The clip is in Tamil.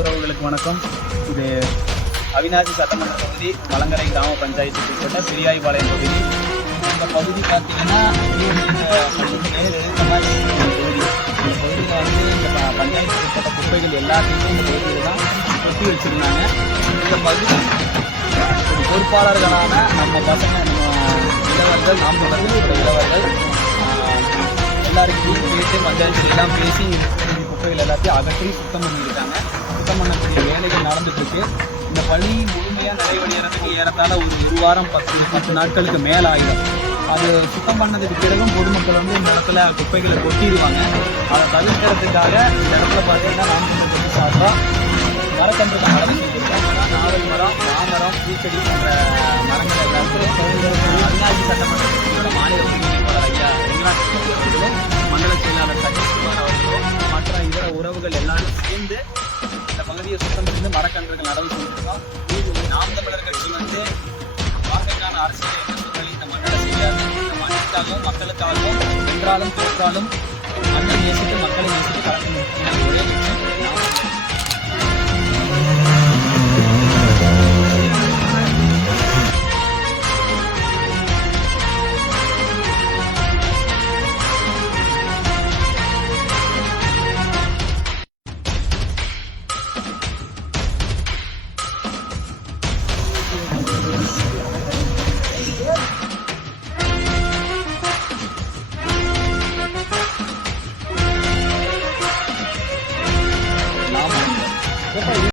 உறவுகளுக்கு வணக்கம். இது அவிநாசி சட்டமன்ற தொகுதி வலங்கரை கிராம பஞ்சாயத்துக்கு உட்பட்ட பெரியாய்பாளையம் பகுதி. இந்த பகுதி பார்த்தீங்கன்னா நேர் எழுத்த மாதிரி தொகுதி. இந்த பகுதியில் வந்து இந்த பஞ்சாயத்துக்கு உட்பட்ட குப்பைகள் எல்லாத்தையுமே இந்த பகுதியில் தான் கொட்டி வச்சுருந்தாங்க. இந்த பகுதி பொறுப்பாளர்களான நம்ம பசங்க, நம்ம இளவர்கள், நாம் தொடர்புடைய இளவர்கள் எல்லாருக்கும் பேசி பஞ்சாயத்துலாம் பேசி குப்பைகள் எல்லாத்தையும் அகற்றி சுத்தம் பண்ணியிருக்காங்க. சுத்தம் பண்ணக்கூடிய வேலைகள் நடந்துட்டுருக்கு. இந்த பணி முழுமையாக நிறைவடைகிறதுக்கு ஏறத்தாழ ஒரு வாரம் 10 நாட்களுக்கு மேலே ஆகிடும். அது சுத்தம் பண்ணதுக்கு பிறகும் பொதுமக்கள் வந்து இந்த இடத்துல குப்பைகளை கொட்டிடுவாங்க. அதை தவிர்க்கிறதுக்காக இந்த இடத்துல பார்த்தீங்கன்னா நாம் கொண்டு சார்பாக மரக்கன்றுகள் நடந்து செஞ்சுருக்காங்க. நாவல் மரம், மாமரம், பூச்செடி போன்ற மரங்கள் எல்லாத்தையும் அவிநாசி சட்டமன்ற மாநில உறுப்பினர் ஐயா வெங்கடாட்சி அவர்களும், மண்டல செயலாளர் சதீஷ்குமார் அவர்களும், மற்ற இதர உறவுகள் எல்லாரும் சேர்ந்து இந்த பகுதியை சுத்தம் செய்து மரக்கன்றுகள் நடவு செஞ்சிருக்கோம். நாம் தமிழர் கட்சி வந்து வாழ்க்கைக்கான அரசியல் என்று சொல்லி இந்த மண்டல செய்யாது. இந்த மண்ணுக்காகவும் மக்களுக்காகவும் வென்றாலும் தோற்றாலும் மண்ணை நேசித்து மக்களை நேசித்து கலந்து ஒரே